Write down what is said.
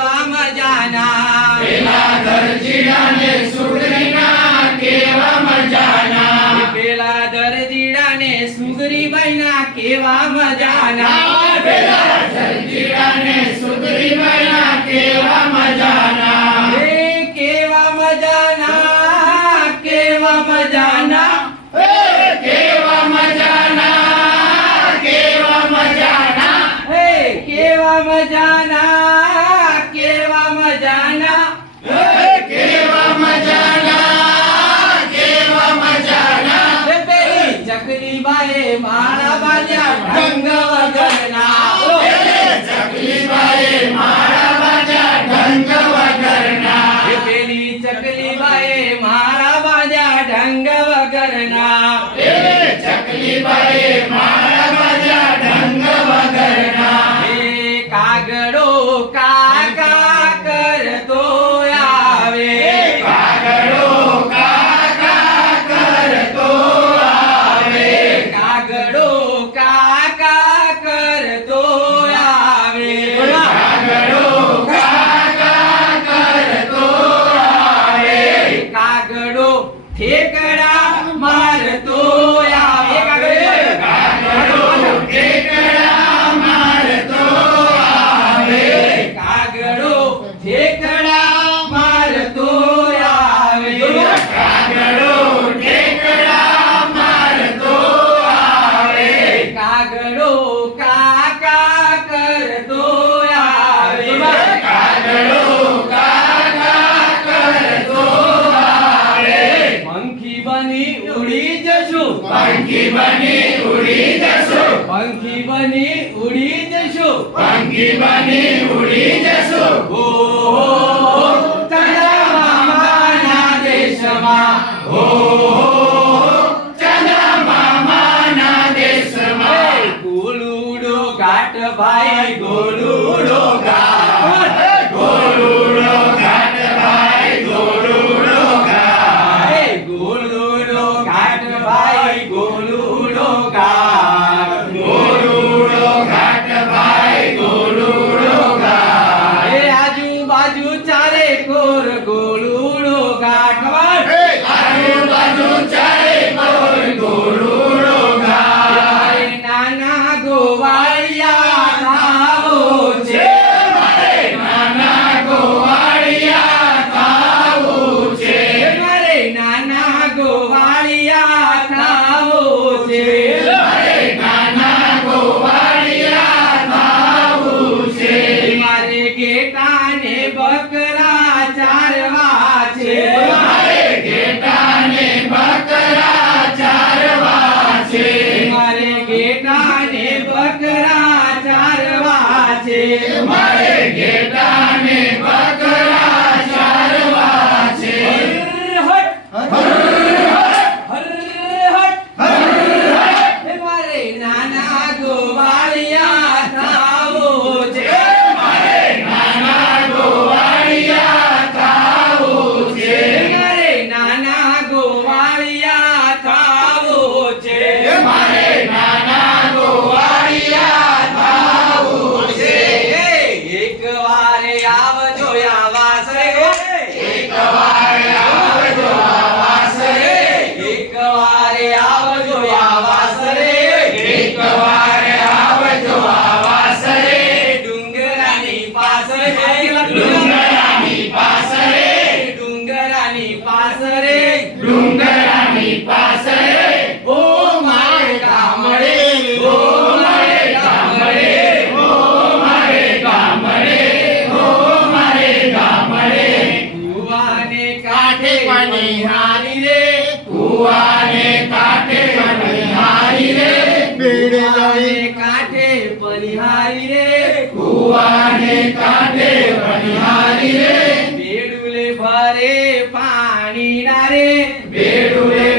કેવા મજાના પેલા દરજીડા ને સુગરીના કેવા મજાના પેલા દરજીડા ને સુગરીબાઈ ના કેવા મજાના પેલા દરજીડા ને સુગરીબાઈ ના કેવા મજાના એ કેવા મજાના કેવા મજાના એ કેવા મજાના કેવા મજાના એ કેવા મજાના माये माळा माझ्या ढंग वगळणार બની ઉડી જશું. પંખી બની ઉડી જશું. પંખી બની ઉડી જશું. પંખી બની ઉડી જશું. ઓ ચંદ્રમામાના દેશમાં. ઓ ચંદ્રમામાના દેશમાં. ગોલુડો ઘાટ ભાઈ ગોલુડો मारे गेटा मनिहारी रे कुआ ने काटे मनिहारी रे बेड़ा ने काटे परिहारी रे कुआ ने काटे परिहारी रे बेडुले भरे पानी ना रे बेडुले